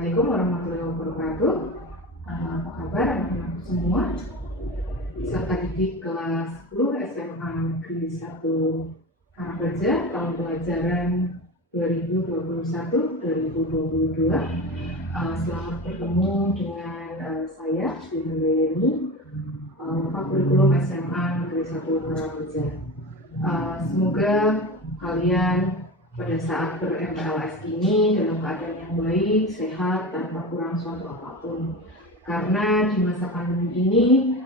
Assalamualaikum warahmatullahi wabarakatuh. Apa kabar anak-anak semua? Peserta didik kelas 10 SMA Negeri 1 Karangreja tahun pelajaran 2021-2022. Selamat bertemu dengan saya, Ibu Leni, Kurikulum SMA Negeri 1 Karangreja. Semoga kalian pada saat ber-MPLS ini dalam keadaan yang baik, sehat, tanpa kurang suatu apapun. Karena di masa pandemi ini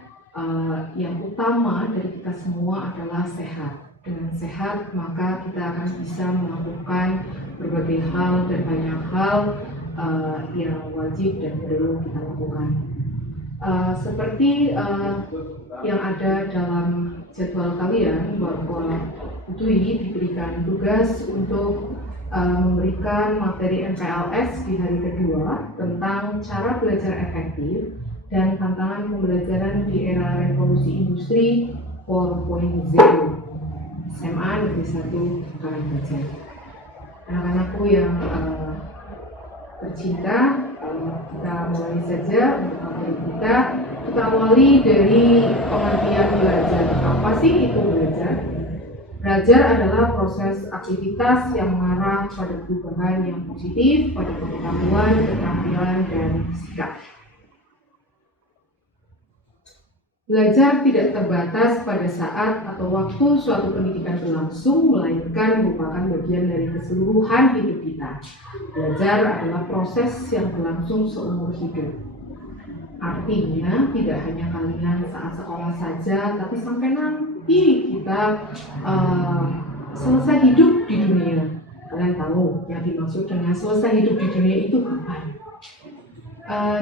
yang utama dari kita semua adalah sehat. Dengan sehat maka kita akan bisa melakukan berbagai hal dan banyak hal yang wajib dan perlu kita lakukan. Seperti yang ada dalam jadwal kalian, bahwa Dwi diberikan tugas untuk memberikan materi MPLS di hari kedua tentang cara belajar efektif dan tantangan pembelajaran di era revolusi industri 4.0 SMA Negeri 1 Karangreja. Anak-anakku yang tercinta, kita mulai saja untuk materi kita. Kita awali dari pengertian belajar. Apa sih itu belajar? Belajar adalah proses aktivitas yang mengarah pada perubahan yang positif pada pengetahuan, keterampilan, dan sikap. Belajar tidak terbatas pada saat atau waktu suatu pendidikan berlangsung, melainkan merupakan bagian dari keseluruhan hidup kita. Belajar adalah proses yang berlangsung seumur hidup. Artinya tidak hanya kalian saat sekolah saja, tapi sampai nanti kita selesai hidup di dunia. Kalian tahu yang dimaksud dengan selesai hidup di dunia itu kapan?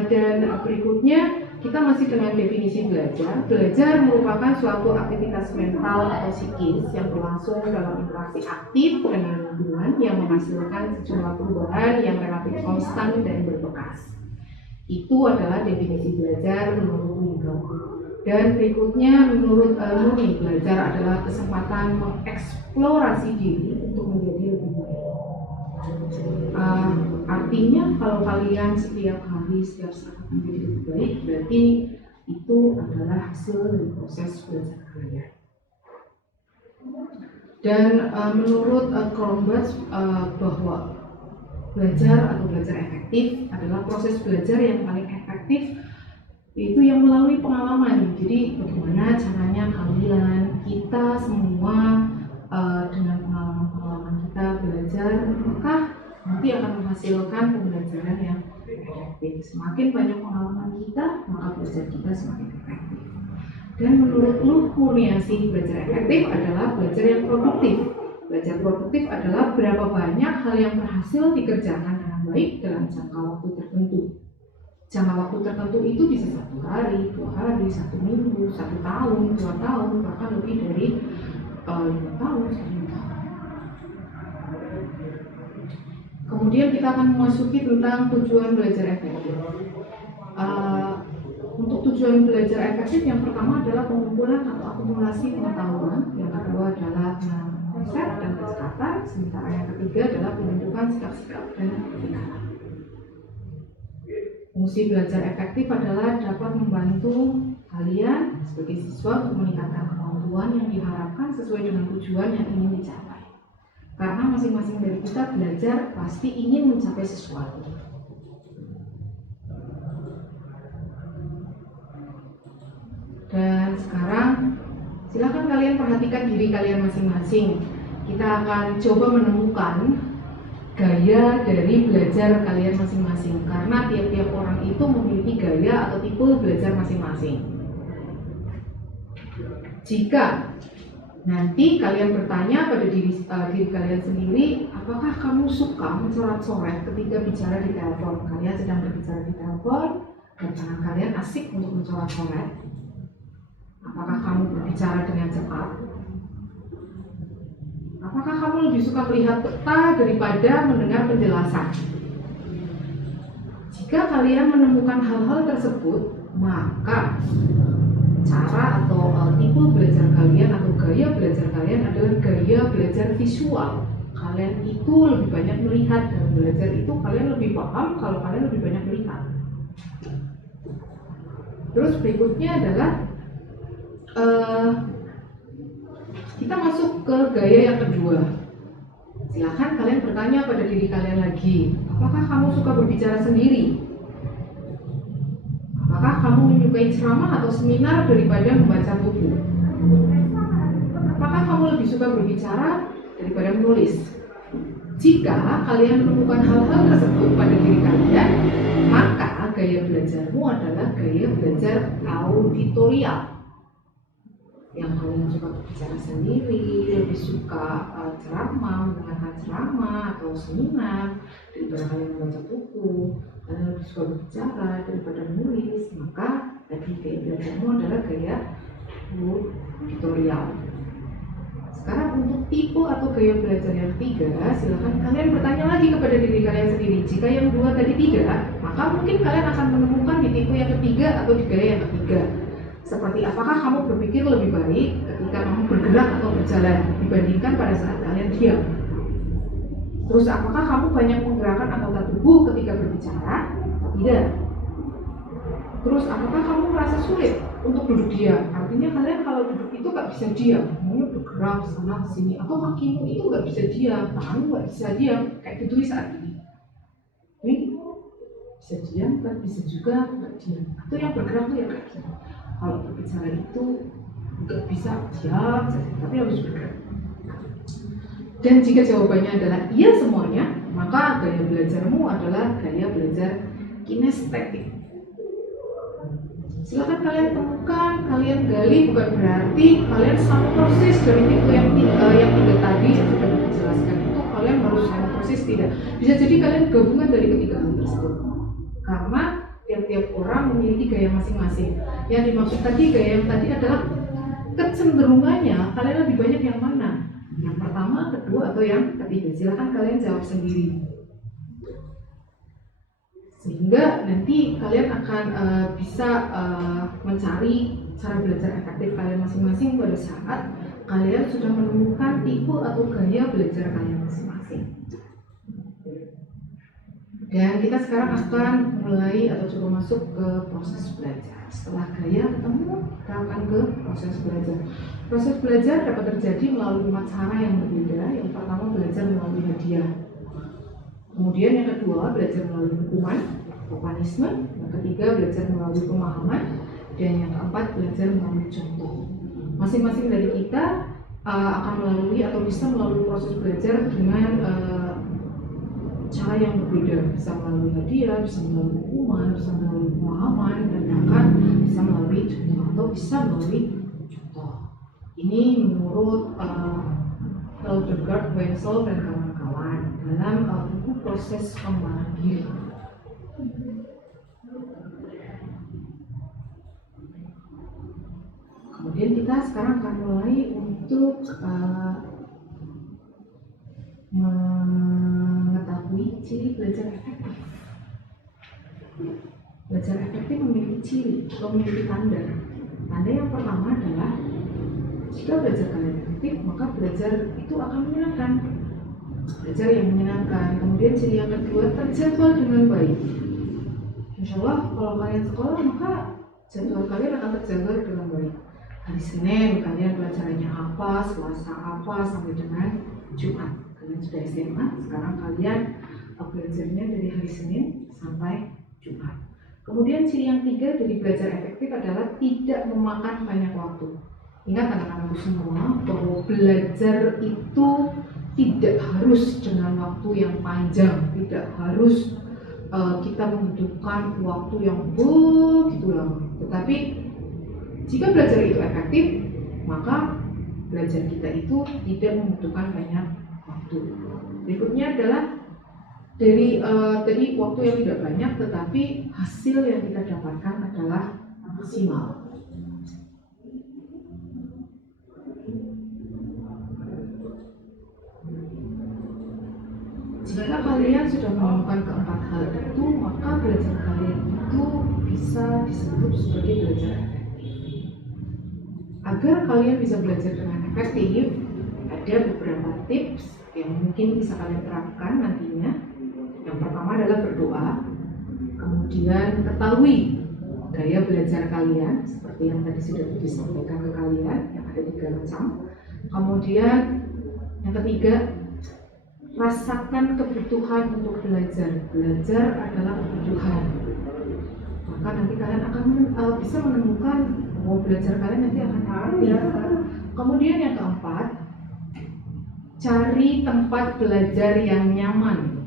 Dan berikutnya kita masih dengan definisi belajar. Belajar merupakan suatu aktivitas mental atau psikis yang berlangsung dalam interaksi aktif dengan lingkungan yang menghasilkan sejumlah perubahan yang relatif konstan dan berbekas. Itu adalah definisi belajar menurut Wingo. Dan berikutnya menurut Murni, belajar adalah kesempatan mengeksplorasi diri untuk menjadi lebih baik. Artinya kalau kalian setiap hari, setiap saat menjadi lebih baik, berarti itu adalah hasil dari proses belajar kalian. Dan menurut Cronbach bahwa belajar atau belajar efektif adalah proses belajar yang paling efektif, yaitu yang melalui pengalaman. Jadi bagaimana caranya kalian, kita semua dengan pengalaman-pengalaman kita belajar, maka nanti akan menghasilkan pembelajaran yang efektif. Semakin banyak pengalaman kita, maka belajar kita semakin efektif. Dan menurut Luh Murniasi, belajar efektif adalah belajar yang produktif. Belajar produktif adalah berapa banyak hal yang berhasil dikerjakan dengan baik dalam jangka waktu tertentu. Jangka waktu tertentu itu bisa 1 hari, 2 hari, 1 minggu, 1 tahun, 2 tahun, bahkan lebih dari 5 tahun, 1 tahun. Kemudian kita akan memasuki tentang tujuan belajar efektif. Untuk tujuan belajar efektif, yang pertama adalah pengumpulan atau akumulasi pengetahuan, yang kedua adalah konsep dan kecakapan, sementara yang ketiga adalah pembentukan sikap-sikap dan tindakan. Fungsi belajar efektif adalah dapat membantu kalian sebagai siswa untuk meningkatkan kemampuan yang diharapkan sesuai dengan tujuan yang ingin dicapai. Karena masing-masing dari kita belajar pasti ingin mencapai sesuatu. Dan sekarang silakan kalian perhatikan diri kalian masing-masing. Kita akan coba menemukan gaya dari belajar kalian masing-masing, karena tiap-tiap orang itu memiliki gaya atau tipe belajar masing-masing. Jika nanti kalian bertanya pada diri kalian sendiri, apakah kamu suka mencoret-coret ketika bicara di telepon? Kalian sedang berbicara di telepon dan tangan kalian asik untuk mencoret-coret. Apakah kamu berbicara dengan cepat? Apakah kamu lebih suka melihat peta daripada mendengar penjelasan? Jika kalian menemukan hal-hal tersebut, maka cara atau tipe belajar kalian atau gaya belajar kalian adalah gaya belajar visual. kalian itu lebih banyak melihat, dan belajar itu kalian lebih paham kalau kalian lebih banyak melihat. Terus berikutnya adalah kita masuk ke gaya yang kedua. Silakan kalian bertanya pada diri kalian lagi, apakah kamu suka berbicara sendiri? Apakah kamu menyukai ceramah atau seminar daripada membaca buku? Apakah kamu lebih suka berbicara daripada menulis? Jika kalian menemukan hal-hal tersebut pada diri kalian, maka gaya belajarmu adalah gaya belajar auditorial. Yang kalian suka berbicara sendiri, lebih suka ceramah, mendengarkan ceramah atau seminar daripada kalian membaca buku, kalian lebih suka berbicara daripada menulis, maka tadi gaya belajarmu adalah gaya auditorial. Sekarang untuk tipe atau gaya belajar yang ketiga, silakan kalian bertanya lagi kepada diri kalian sendiri. Jika yang dua tadi tidak, maka mungkin kalian akan menemukan di tipe yang ketiga atau di gaya yang ketiga. Seperti apakah kamu berpikir lebih baik ketika kamu bergerak atau berjalan dibandingkan pada saat kalian diam? Terus apakah kamu banyak menggerakkan anggota tubuh ketika berbicara atau tidak? Terus apakah kamu merasa sulit untuk duduk diam? Artinya kalian kalau duduk itu gak bisa diam, mau bergerak sana sini, atau kakimu itu gak bisa diam, tanganmu gak bisa diam, kayak gitu saat ini. Ini bisa diam, tapi bisa juga gak diam. Atau yang bergerak tuh ya kayak gitu. Kalau berbicara itu gak bisa diam saja, tapi harus bergerak. Dan jika jawabannya adalah iya semuanya, maka gaya belajarmu adalah gaya belajar kinestetik. Silakan kalian temukan, kalian gali, bukan berarti kalian sama persis dari tipe yang tiga tadi yang sudah dijelaskan itu kalian harus sama persis, tidak. Bisa jadi kalian gabungan dari ketiga hal tersebut. Karena tiap-tiap orang memiliki gaya masing-masing. Yang dimaksud tadi gaya yang tadi adalah kecenderungannya kalian lebih banyak yang mana? Yang pertama, kedua, atau yang ketiga? Silakan kalian jawab sendiri. Sehingga nanti kalian akan bisa mencari cara belajar efektif kalian masing-masing pada saat kalian sudah menemukan tipe atau gaya belajar kalian masing-masing. Dan kita sekarang akan mulai atau coba masuk ke proses belajar. Setelah gaya ketemu, kita akan ke proses belajar. Proses belajar dapat terjadi melalui 4 cara yang berbeda. Yang pertama, belajar melalui hadiah. Kemudian yang kedua, belajar melalui hukuman atau punishment. Yang ketiga, belajar melalui pemahaman. Dan yang keempat, belajar melalui contoh. Masing-masing dari kita akan melalui atau bisa melalui proses belajar dengan cara yang berbeda. Bisa melalui hadiah, bisa melalui hukuman, bisa melalui pemahaman, dan bahkan bisa melalui contoh atau bisa melalui contoh. Ini menurut Hildegard, Wenzel, dan kawan-kawan dalam buku proses pengembangan diri. Kemudian kita sekarang akan mulai untuk mengetahui ciri belajar efektif. Belajar efektif memiliki ciri atau memiliki tanda. Tanda yang pertama adalah jika belajar kalian efektif, maka belajar itu akan menyenangkan. Belajar yang menyenangkan. Kemudian ciri yang kedua, terjadwal dengan baik. Insya Allah kalau kalian sekolah, maka jadwal kalian akan terjaga dengan baik. Hari Senin kalian pelajarannya apa, Selasa apa, sampai dengan Jumat. Kalian sudah SMA, sekarang kalian belajarnya dari hari Senin sampai Jumat. Kemudian ciri yang tiga dari belajar efektif adalah tidak memakan banyak waktu. Ingat anak-anakku semua bahwa belajar itu tidak harus dengan waktu yang panjang, tidak harus kita membutuhkan waktu yang begitu lama. Tetapi jika belajar itu efektif, maka belajar kita itu tidak membutuhkan banyak waktu. Berikutnya adalah dari waktu yang tidak banyak, tetapi hasil yang kita dapatkan adalah maksimal. Jika kalian sudah menemukan keempat hal itu, maka belajar kalian itu bisa disebut sebagai belajar efektif. Agar kalian bisa belajar dengan efektif, ada beberapa tips yang mungkin bisa kalian terapkan nantinya. Yang pertama adalah berdoa, kemudian ketahui gaya belajar kalian seperti yang tadi sudah disampaikan ke kalian, yang ada 3 macam. Kemudian yang ketiga, rasakan kebutuhan untuk belajar. Belajar adalah kebutuhan. Maka nanti kalian akan bisa menemukan mau belajar kalian nanti akan ya. Kemudian yang keempat, cari tempat belajar yang nyaman.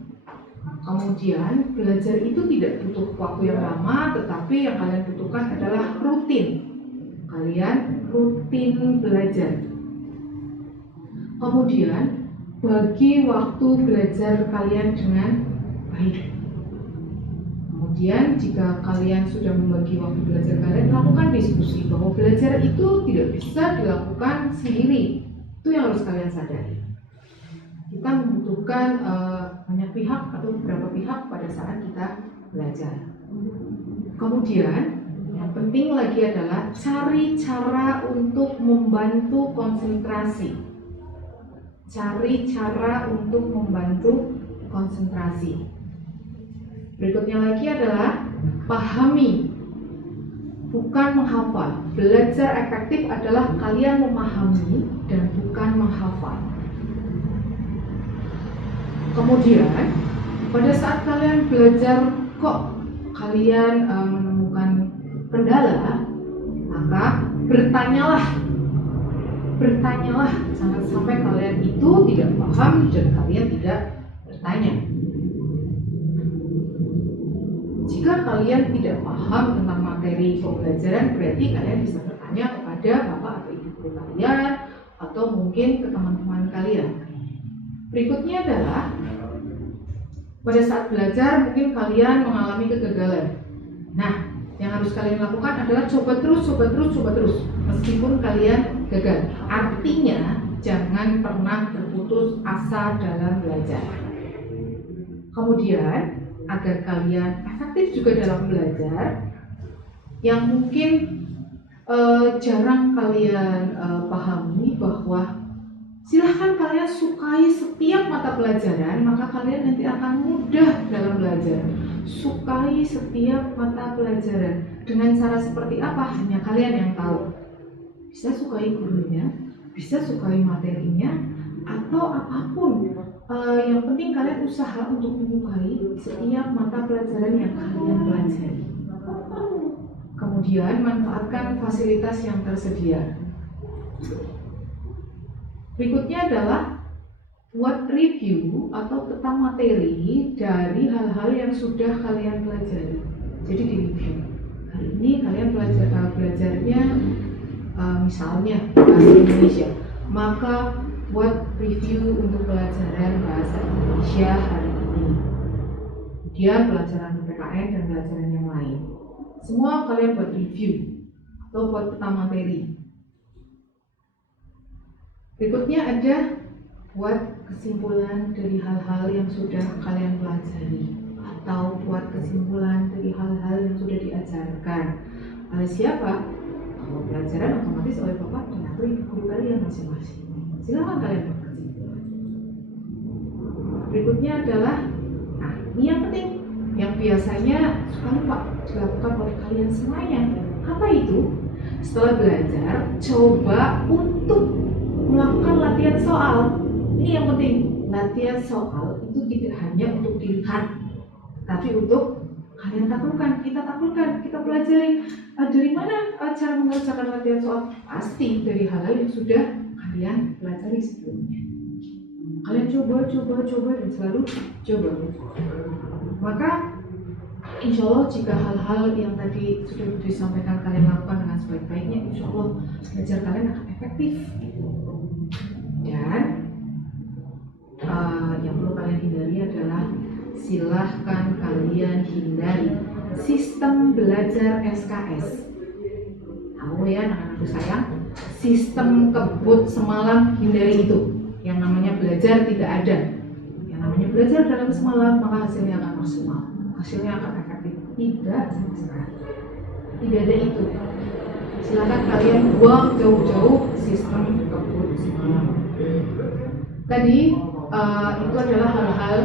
Kemudian belajar itu tidak butuh waktu yang lama, tetapi yang kalian butuhkan adalah rutin. Kalian rutin belajar. Kemudian bagi waktu belajar kalian dengan baik. Kemudian jika kalian sudah membagi waktu belajar kalian, lakukan diskusi bahwa belajar itu tidak bisa dilakukan sendiri. Itu yang harus kalian sadari. Kita membutuhkan banyak pihak atau beberapa pihak pada saat kita belajar. Kemudian yang penting lagi adalah cari cara untuk membantu konsentrasi. Cari cara untuk membantu konsentrasi. Berikutnya lagi adalah pahami, bukan menghafal. Belajar efektif adalah kalian memahami dan bukan menghafal. Kemudian pada saat kalian belajar kok kalian menemukan kendala, maka bertanyalah jangan sampai kalian itu tidak paham dan kalian tidak bertanya. Jika kalian tidak paham tentang materi pembelajaran, berarti kalian bisa bertanya kepada bapak atau ibu guru kalian atau mungkin ke teman-teman kalian. Berikutnya adalah pada saat belajar mungkin kalian mengalami kegagalan. Nah, yang harus kalian lakukan adalah coba terus meskipun kalian gagal. Artinya jangan pernah berputus asa dalam belajar. Kemudian agar kalian efektif juga dalam belajar, yang mungkin jarang kalian pahami bahwa silahkan kalian sukai setiap mata pelajaran, maka kalian nanti akan mudah dalam belajar. Sukai setiap mata pelajaran. Dengan cara seperti apa? Hanya kalian yang tahu. Bisa sukai gurunya, bisa sukai materinya, atau apapun. Yang penting kalian usaha untuk menyukai setiap mata pelajaran yang kalian pelajari. Kemudian manfaatkan fasilitas yang tersedia. Berikutnya adalah buat review atau peta materi dari hal-hal yang sudah kalian pelajari. Jadi di review. Hari ini kalian belajarnya misalnya bahasa Indonesia, maka buat review untuk pelajaran bahasa Indonesia hari ini. Kemudian pelajaran PPKN dan pelajaran yang lain. Semua kalian buat review atau buat peta materi. Berikutnya ada buat kesimpulan dari hal-hal yang sudah kalian pelajari atau buat kesimpulan dari hal-hal yang sudah diajarkan oleh siapa? Kalau pelajaran otomatis oleh bapak dan atau ibu guru kalian masing-masing. Silakan kalian buat kesimpulan. Berikutnya adalah, ini yang penting, yang biasanya suka lupa dilakukan oleh kalian semuanya. Apa itu? Setelah belajar, coba untuk melakukan latihan soal. Ini yang penting, latihan soal itu tidak hanya untuk dilihat, tapi untuk kalian taklukkan, kita pelajari. Dari mana cara mengerjakan latihan soal? Pasti dari hal-hal yang sudah kalian pelajari sebelumnya. Kalian coba dan selalu coba. Maka insya Allah jika hal-hal yang tadi sudah disampaikan kalian lakukan dengan sebaik-baiknya, insya Allah belajar kalian akan efektif. Dan yang perlu kalian hindari adalah silahkan kalian hindari sistem belajar SKS. Tahu ya anak-anakku sayang, sistem kebut semalam, hindari itu. Yang namanya belajar tidak ada. Yang namanya belajar dalam semalam, maka hasilnya akan maksimal, hasilnya akan efektif. Tidak sama sekali. Tidak ada itu. Silakan kalian buang jauh-jauh sistem kebut semalam. Tadi Itu adalah hal-hal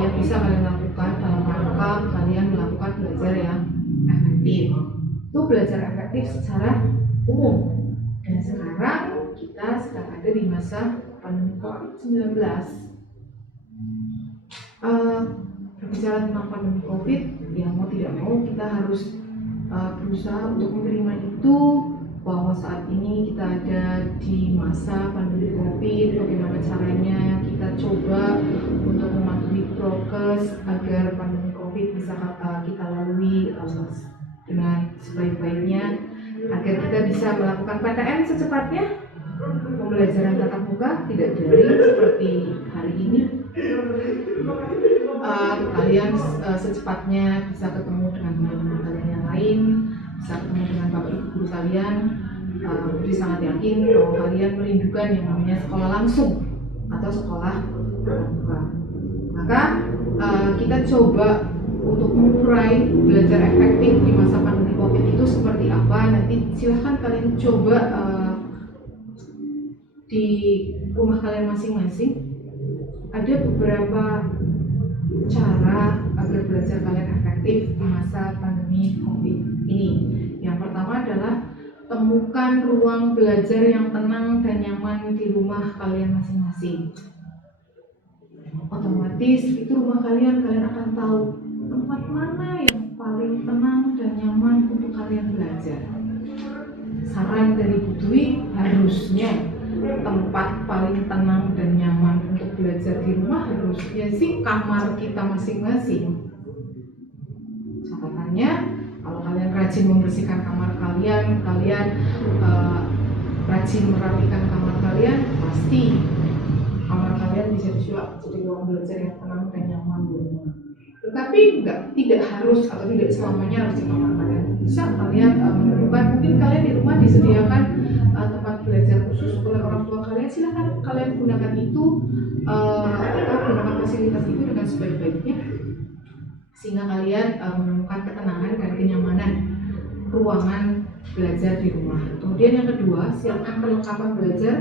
yang bisa kalian lakukan dalam rangka kalian melakukan belajar yang efektif. Itu belajar efektif secara umum. Dan sekarang kita sedang ada di masa pandemi COVID-19. Berbicara tentang pandemi COVID, ya mau tidak mau kita harus berusaha untuk menerima itu, bahwa saat ini kita ada di masa pandemi COVID. Bagaimana caranya kita coba untuk mematuhi prokes agar pandemi COVID bisa kita lalui dengan sebaik-baiknya, agar kita bisa melakukan PTM secepatnya, pembelajaran tatap muka tidak daring seperti hari ini. Kalian secepatnya bisa ketemu dengan teman-teman kalian yang lain, bisa ketemu dengan bapak ibu guru kalian. Jadi sangat yakin bahwa kalian merindukan yang namanya sekolah langsung atau sekolah tatap muka. Maka kita coba untuk mengurai belajar efektif di masa pandemi COVID itu seperti apa. Nanti silahkan kalian coba di rumah kalian masing-masing. Ada beberapa cara agar belajar kalian efektif di masa pandemi COVID ini. Yang pertama adalah temukan ruang belajar yang tenang dan nyaman di rumah kalian masing-masing. Otomatis itu rumah kalian akan tahu tempat mana yang paling tenang dan nyaman untuk kalian belajar. Saran dari Bu Dwi, harusnya tempat paling tenang dan nyaman untuk belajar di rumah harusnya sih kamar kita masing-masing. Catatannya, kalau kalian rajin membersihkan kamar kalian, rajin merapikan kamar kalian, pasti kamar kalian bisa disulap jadi ruang belajar yang tenang dan nyaman di rumah. Tetapi tidak harus atau tidak selamanya harus di kamar kalian. Bisa kalian menemukan, mungkin kalian di rumah disediakan tempat belajar khusus oleh orang tua kalian, silakan kalian gunakan itu, gunakan fasilitas itu dengan sebaik-baiknya, sehingga kalian menemukan ketenangan dan kenyamanan ruangan belajar di rumah. Kemudian yang kedua, siapkan perlengkapan belajar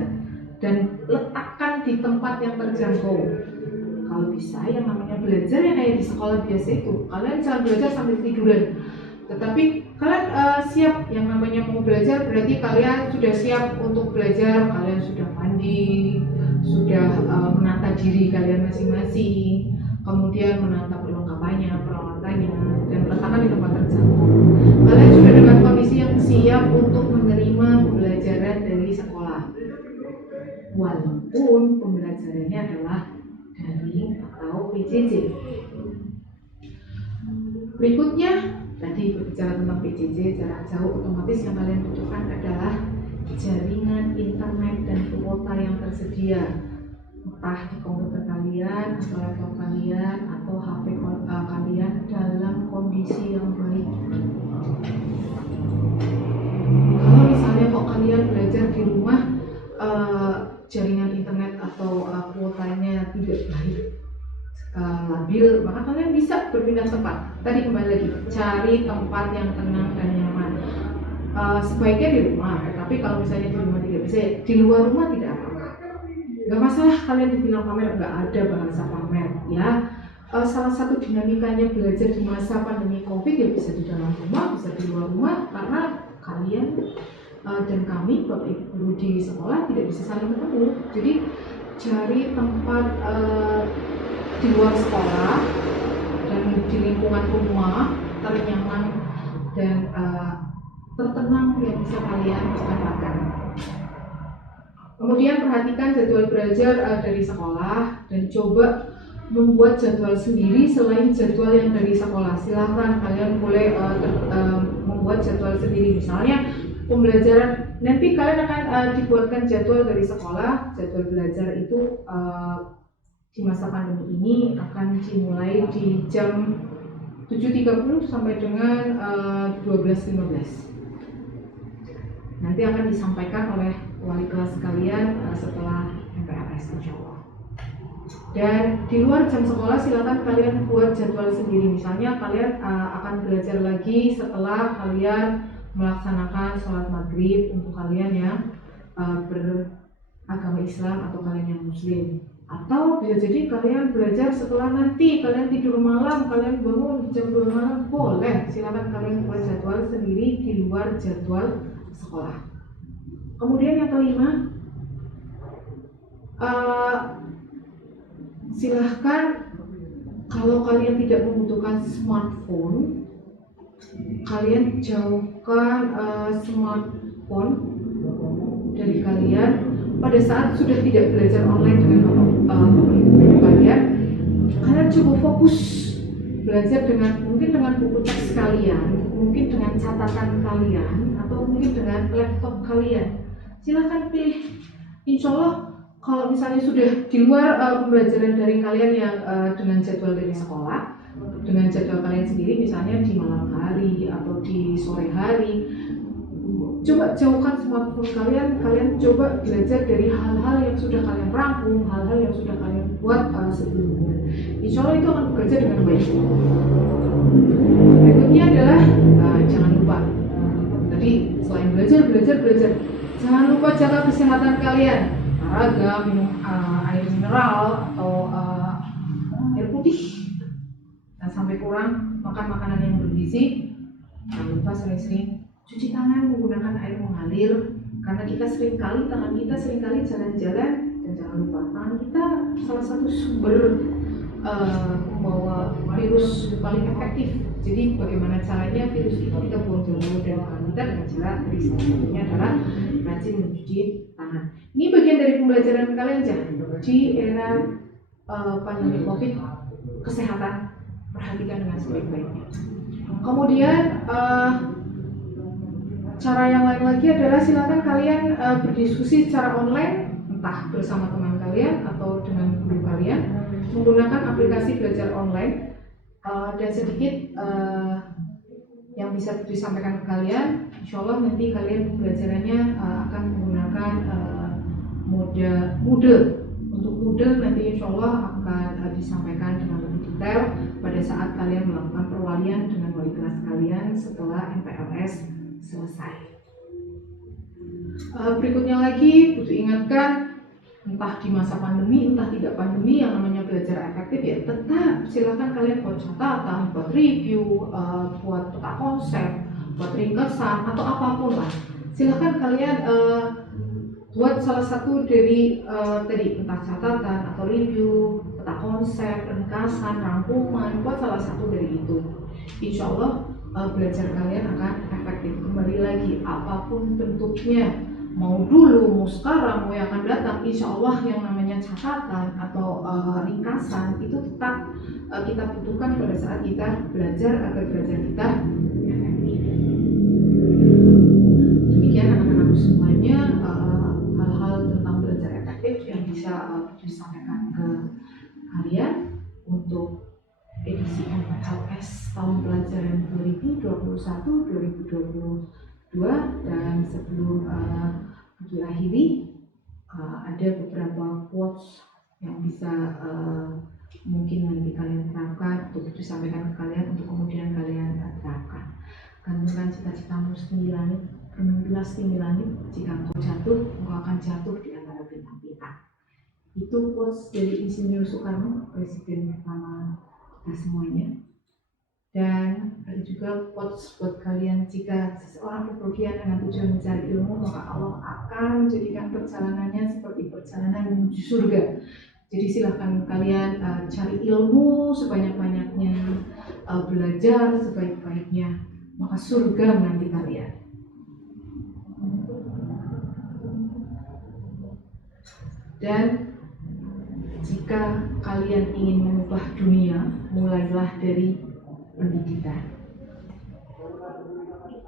dan letakkan di tempat yang terjangkau. Kalau bisa, yang namanya belajar yang kayak di sekolah biasa itu, kalian jangan belajar sambil tiduran. Tetapi kalian siap, yang namanya mau belajar berarti kalian sudah siap untuk belajar, kalian sudah mandi, sudah menata diri kalian masing-masing, kemudian menata perlengkapannya, peralatannya, dan meletakkan di tempat terjangkau. Kalian sudah dengan kondisi yang siap untuk menerima pembelajaran dari sekolah, walaupun pembelajarannya adalah daring atau PJJ. Berikutnya, tadi berbicara tentang PJJ jarak jauh, otomatis yang kalian butuhkan adalah jaringan internet dan kuota yang tersedia, entah di komputer kalian atau laptop kalian atau HP kalian dalam kondisi yang baik. Kalau misalnya kok kalian belajar di rumah, jaringan internet atau kuotanya tidak baik, labil, maka kalian bisa berpindah tempat. Tadi kembali lagi, cari tempat yang tenang dan nyaman. Sebaiknya di rumah, tapi kalau misalnya di rumah tidak bisa, di luar rumah tidak apa-apa. Gak masalah kalian dibilang pamer, gak ada bahasa pamer ya. Salah satu dinamikanya belajar di masa pandemi COVID ya bisa di dalam rumah, bisa di luar rumah, karena kalian dan kami Bapak Ibu guru di sekolah tidak bisa saling ketemu. Jadi cari tempat di luar sekolah dan di lingkungan rumah ternyaman dan tertenang yang bisa kalian dapatkan. Kemudian perhatikan jadwal belajar dari sekolah dan coba membuat jadwal sendiri selain jadwal yang dari sekolah. Silahkan kalian boleh membuat jadwal sendiri. Misalnya pembelajaran, nanti kalian akan dibuatkan jadwal dari sekolah. Jadwal belajar itu di masa pandemi ini akan dimulai di jam 7.30 sampai dengan 12.15. Nanti akan disampaikan oleh wali kelas kalian setelah MPLS, insya Allah. Dan di luar jam sekolah silakan kalian buat jadwal sendiri. Misalnya kalian akan belajar lagi setelah kalian melaksanakan sholat maghrib untuk kalian yang beragama Islam atau kalian yang Muslim. Atau bisa jadi kalian belajar setelah nanti kalian tidur malam, kalian bangun jam 2 malam, boleh. Silakan kalian buat jadwal sendiri di luar jadwal sekolah. Kemudian yang kelima, silahkan kalau kalian tidak membutuhkan smartphone, kalian jauhkan smartphone dari kalian pada saat sudah tidak belajar online dengan ibu kalian. Kalian coba fokus belajar mungkin dengan buku teks kalian, mungkin dengan catatan kalian, atau mungkin dengan laptop kalian. Silahkan pilih. Insya Allah kalau misalnya sudah di luar pembelajaran daring kalian yang dengan jadwal dari sekolah, dengan jadwal kalian sendiri, misalnya di malam hari atau di sore hari, coba jauhkan smartphone kalian. Kalian coba belajar dari hal-hal yang sudah kalian rangkum, hal-hal yang sudah kalian buat sebelumnya. Insya Allah itu akan bekerja dengan baik. Berikutnya adalah jangan lupa, tadi selain belajar, jangan lupa jaga kesehatan kalian. Olahraga, minum air mineral atau air putih. Dan sampai kurang, makan makanan yang bergizi. Jangan lupa sering-sering cuci tangan menggunakan air mengalir, karena tangan kita seringkali jalan-jalan, dan jangan lupa tangan kita salah satu sumber membawa virus paling efektif. Jadi bagaimana caranya virus itu kita buang jauh dari tangan kita dengan cara dari salah satunya adalah rajin mencuci tangan. Ini bagian dari pembelajaran kalian di era pandemi COVID. Kesehatan perhatikan dengan sebaik-baiknya. Kemudian cara yang lain lagi adalah silakan kalian berdiskusi secara online, entah bersama teman kalian atau dengan guru kalian, menggunakan aplikasi belajar online. Dan sedikit yang bisa disampaikan ke kalian, insya Allah nanti kalian pembelajarannya akan menggunakan Moodle. Untuk Moodle nanti insya Allah akan disampaikan dengan lebih detail pada saat kalian melakukan perwalian dengan wali kelas kalian setelah MPLS selesai. Berikutnya lagi butuh ingatkan, entah di masa pandemi, entah tidak pandemi, yang namanya belajar efektif ya tetap silakan kalian buat catatan, buat review, buat peta konsep, buat ringkesan atau apapun lah. Silakan kalian buat salah satu dari tadi, entah catatan atau review, peta konsep, ringkasan, rangkuman, buat salah satu dari itu. Insya Allah belajar kalian akan efektif. Kembali lagi, apapun bentuknya, mau dulu, mau sekarang, mau yang akan datang, insya Allah yang namanya catatan atau ringkasan itu tetap kita butuhkan pada saat kita belajar agar belajar kita efektif. Demikian anak-anak semuanya, hal-hal tentang belajar efektif yang bisa disampaikan ke kalian untuk edisi MPLS tahun pelajaran 2021-2022. Dan sebelum diakhiri, ada beberapa quotes yang bisa mungkin nanti kalian terapkan untuk disampaikan ke kalian untuk kemudian kalian terapkan. Gantungkan cita-citamu setinggi langit, bermimpilah setinggi langit. Jika engkau jatuh, engkau akan jatuh di antara bintang-bintang. Itu quotes dari Insinyur Soekarno, presiden pertama kita semuanya. Dan ada juga quotes buat kalian, jika seseorang bepergian dengan tujuan mencari ilmu, maka Allah akan menjadikan perjalanannya seperti perjalanan menuju surga. Jadi silahkan kalian cari ilmu sebanyak-banyaknya, belajar sebaik-baiknya, maka surga menanti kalian. Dan jika kalian ingin mengubah dunia, mulailah dari pendidikan.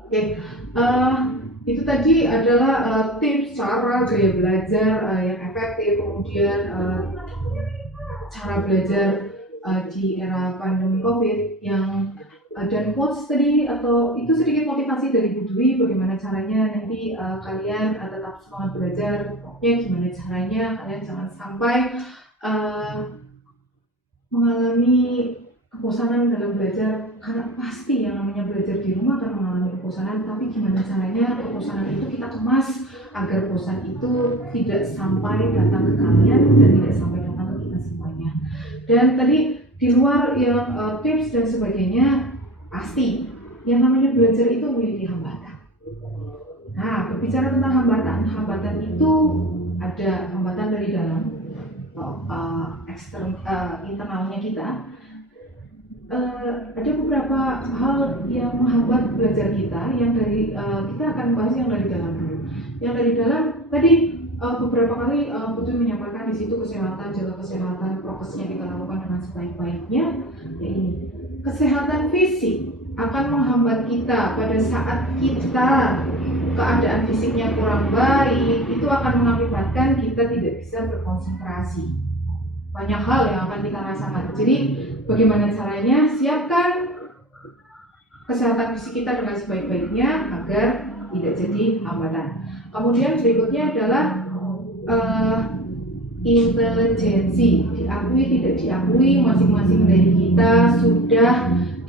Oke, itu tadi adalah tips cara gaya belajar yang efektif, kemudian cara belajar di era pandemi COVID yang dan quotes tadi, atau itu sedikit motivasi dari Bu Dwi bagaimana caranya nanti kalian tetap semangat belajar. Pokoknya gimana caranya kalian jangan sampai mengalami kebosanan dalam belajar, karena pasti yang namanya belajar di rumah akan mengalami kebosanan, tapi gimana caranya kebosanan itu kita kemas agar bosan itu tidak sampai datang ke kalian dan tidak sampai datang ke Dan tadi di luar yang tips dan sebagainya, pasti yang namanya belajar itu memiliki hambatan. Nah, berbicara tentang hambatan itu ada hambatan dari dalam atau internalnya kita. Ada beberapa hal yang menghambat belajar kita, yang dari kita akan bahas yang dari dalam dulu. Yang dari dalam tadi beberapa kali Putri menyampaikan di situ kesehatan, jaga kesehatan, prokesnya kita lakukan dengan sebaik-baiknya. Ya ini, kesehatan fisik akan menghambat kita pada saat kita keadaan fisiknya kurang baik, itu akan mengakibatkan kita tidak bisa berkonsentrasi. Banyak hal yang akan kita rasakan. Jadi bagaimana caranya? Siapkan kesehatan fisik kita dengan sebaik-baiknya agar tidak jadi hambatan. Kemudian berikutnya adalah intelijensi. Diakui tidak diakui, masing-masing dari kita sudah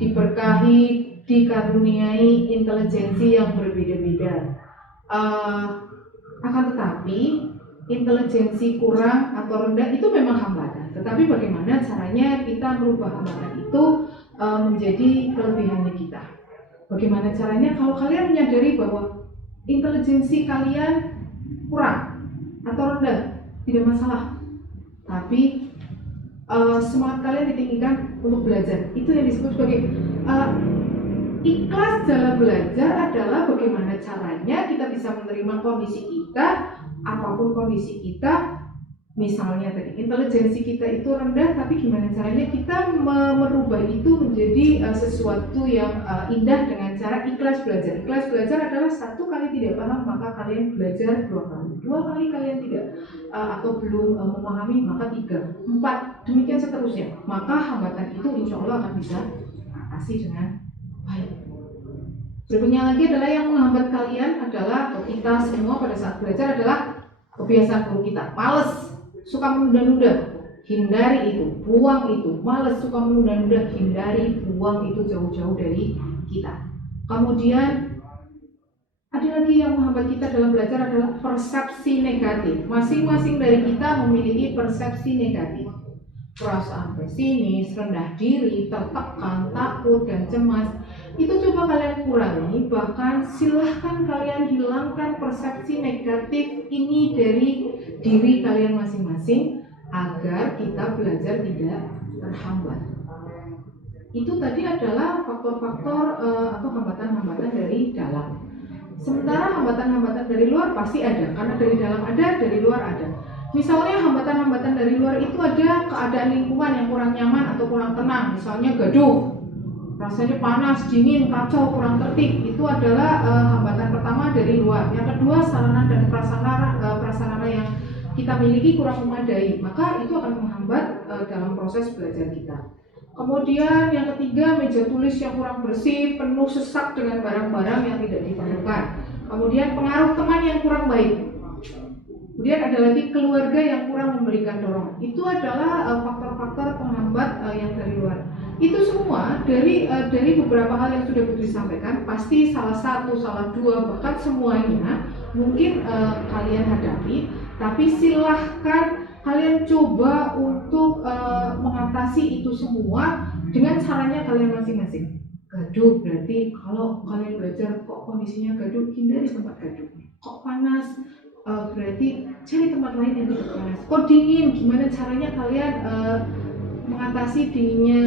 diberkahi, dikaruniai intelijensi yang berbeda-beda. Akan tetapi intelijensi kurang atau rendah itu memang hambatan. Tetapi bagaimana caranya kita merubah hambatan itu menjadi kelebihannya kita? Bagaimana caranya kalau kalian menyadari bahwa intelijensi kalian kurang atau rendah, tidak masalah. Tapi semangat kalian ditinggikan untuk belajar. Itu yang disebut sebagai ikhlas dalam belajar adalah bagaimana caranya kita bisa menerima kondisi kita, apapun kondisi kita. Misalnya tadi intelijensi kita itu rendah, tapi gimana caranya kita merubah itu menjadi sesuatu yang indah dengan cara ikhlas belajar. Ikhlas belajar adalah 1 kali tidak paham maka kalian belajar 2 kali, 2 kali kalian tidak atau belum memahami maka 3, 4, demikian seterusnya. Maka hambatan itu insya Allah akan bisa atasi dengan baik. Berikutnya lagi adalah yang menghambat kalian adalah, atau kita semua pada saat belajar adalah kebiasaan buruk kita. Males, suka menunda-nunda, hindari itu, buang itu. Males, suka menunda-nunda, hindari, buang itu jauh-jauh dari kita. Kemudian ada lagi yang menghambat kita dalam belajar adalah persepsi negatif. Masing-masing dari kita memiliki persepsi negatif. Perasaan pesimis, rendah diri, tertekan, takut, dan cemas. Itu coba kalian kurangi, bahkan silahkan kalian hilangkan persepsi negatif ini dari diri kalian masing-masing agar kita belajar tidak terhambat. Itu tadi adalah faktor-faktor atau hambatan-hambatan dari dalam. Sementara hambatan-hambatan dari luar pasti ada, karena dari dalam ada, dari luar ada. Misalnya hambatan-hambatan dari luar itu ada keadaan lingkungan yang kurang nyaman atau kurang tenang, misalnya gaduh, rasanya panas, dingin, kacau, kurang tertib. Itu adalah hambatan pertama dari luar. Yang kedua, sarana dan prasarana yang kita miliki kurang memadai, maka itu akan menghambat dalam proses belajar kita. Kemudian yang ketiga, meja tulis yang kurang bersih, penuh sesak dengan barang-barang yang tidak diperlukan. Kemudian pengaruh teman yang kurang baik. Kemudian ada lagi keluarga yang kurang memberikan dorongan. Itu adalah faktor-faktor penghambat yang dari luar. Itu semua dari beberapa hal yang sudah Putri sampaikan, pasti salah satu, salah dua, bahkan semuanya mungkin kalian hadapi. Tapi silahkan kalian coba untuk mengatasi itu semua dengan caranya kalian masing-masing. Gaduh berarti kalau kalian belajar kok kondisinya gaduh, hindari tempat gaduh. Kok panas, berarti cari tempat lain yang tidak panas. Kok dingin, gimana caranya kalian mengatasi dinginnya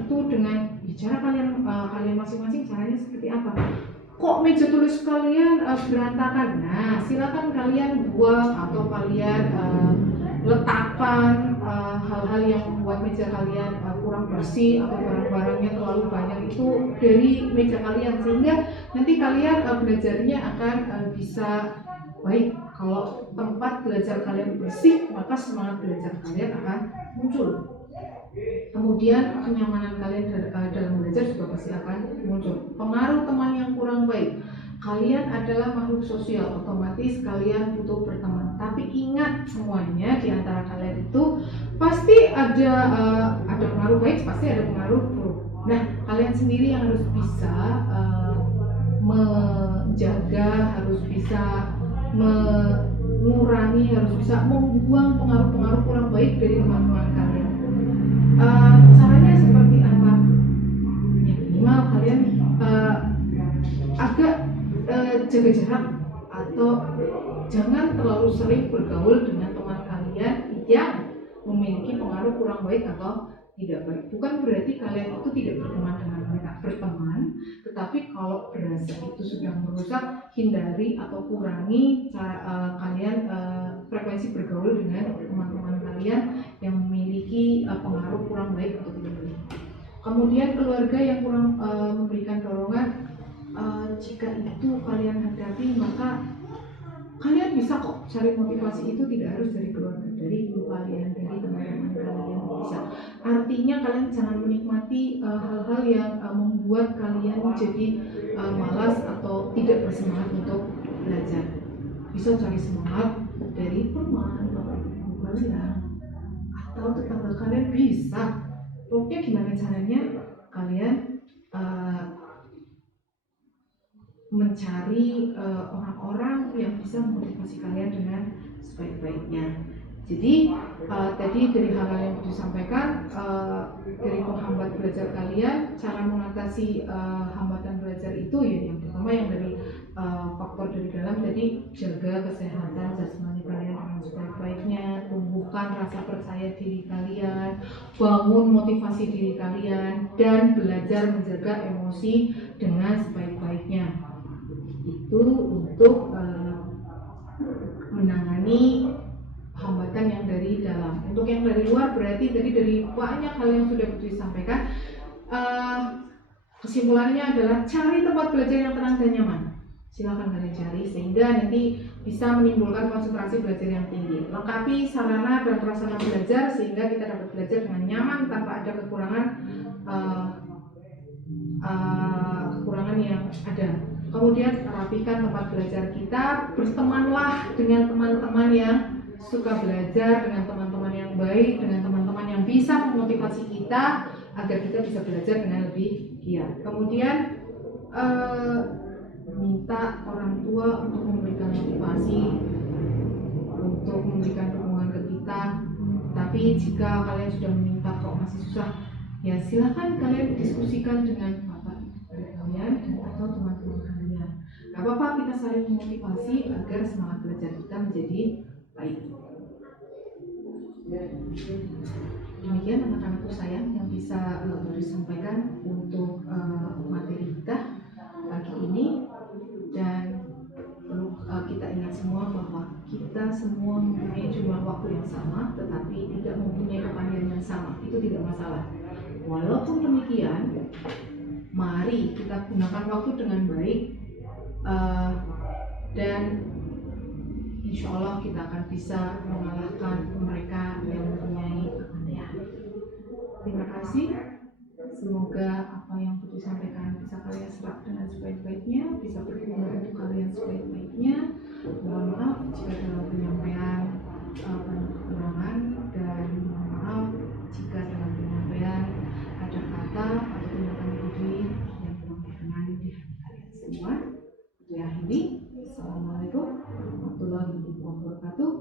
itu dengan bicara kalian masing-masing, caranya seperti apa. Kok meja tulis kalian berantakan, nah silakan kalian buang atau kalian letakkan hal-hal yang membuat meja kalian kurang bersih atau barang-barangnya terlalu banyak itu dari meja kalian, sehingga nanti kalian belajarnya akan bisa baik. Kalau tempat belajar kalian bersih, maka semangat belajar kalian akan muncul. Kemudian kenyamanan kalian dalam belajar juga pasti akan muncul. Pengaruh teman yang kurang baik. Kalian adalah makhluk sosial, otomatis kalian butuh berteman. Tapi ingat semuanya di antara kalian itu pasti ada pengaruh baik, pasti ada pengaruh buruk. Nah, kalian sendiri yang harus bisa menjaga, harus bisa mengurangi, harus bisa membuang pengaruh-pengaruh kurang baik dari teman-teman kalian. Caranya seperti apa? Ya minimal kalian agak jaga jarak atau jangan terlalu sering bergaul dengan teman kalian yang memiliki pengaruh kurang baik atau tidak baik. Bukan berarti kalian itu tidak berteman dengan mereka, berteman, tetapi kalau berasa itu sudah merusak, hindari atau kurangi kalian frekuensi bergaul dengan teman-teman kalian yang memiliki pengaruh kurang baik atau tidak baik. Kemudian keluarga yang kurang memberikan dorongan, jika itu kalian hadapi, maka kalian bisa kok cari motivasi itu, tidak harus dari keluarga, dari guru kalian, dari teman-teman kalian bisa. Artinya kalian jangan menikmati hal-hal yang membuat kalian jadi malas atau tidak bersemangat untuk belajar. Bisa cari semangat dari teman, bapak ibu kalian, atau tetangga kalian bisa. Pokoknya gimana caranya kalian mencari orang-orang yang bisa memotivasi kalian dengan sebaik-baiknya. Jadi tadi dari hal-hal yang disampaikan, dari penghambat belajar kalian, cara mengatasi hambatan belajar itu ya yang pertama yang dari faktor dari dalam, tadi jaga kesehatan jasmani kalian dengan sebaik-baiknya, tumbuhkan rasa percaya diri kalian, bangun motivasi diri kalian, dan belajar menjaga emosi dengan sebaik-baiknya. Itu untuk menangani hambatan yang dari dalam. Untuk yang dari luar berarti tadi dari banyak hal yang sudah disampaikan, kesimpulannya adalah cari tempat belajar yang tenang dan nyaman. Silakan kalian cari sehingga nanti bisa menimbulkan konsentrasi belajar yang tinggi. Lengkapi sarana dan prasarana belajar sehingga kita dapat belajar dengan nyaman tanpa ada kekurangan yang ada. Kemudian rapikan tempat belajar kita, bertemanlah dengan teman-teman yang suka belajar, dengan teman-teman yang baik, dengan teman-teman yang bisa memotivasi kita agar kita bisa belajar dengan lebih giat. Kemudian minta orang tua untuk memberikan motivasi, untuk memberikan dukungan ke kita. Tapi jika kalian sudah meminta kok masih susah, ya silahkan kalian diskusikan dengan bapak kalian atau teman-teman kalian. Gak apa-apa, kita saling memotivasi agar semangat belajar kita menjadi baik. Demikian anak-anakku sayang yang bisa disampaikan untuk materi kita pagi ini. Dan perlu kita ingat semua bahwa kita semua mempunyai jumlah waktu yang sama, tetapi tidak mempunyai kepandaian yang sama. Itu tidak masalah. Walaupun demikian, mari kita gunakan waktu dengan baik, dan insya Allah kita akan bisa mengalahkan mereka yang mempunyai kepandaian. Terima kasih. Semoga apa yang Putri sampaikan bisa kalian serap dengan sebaik-baiknya, bisa berguna untuk kalian sebaik-baiknya. Mohon maaf jika dalam penyampaian banyak kekurangan, dan mohon maaf jika dalam penyampaian ada kata atau tindakan Putri yang kurang berkenan di hati kalian semua. Itu akhiri. Assalamualaikum warahmatullahi wabarakatuh.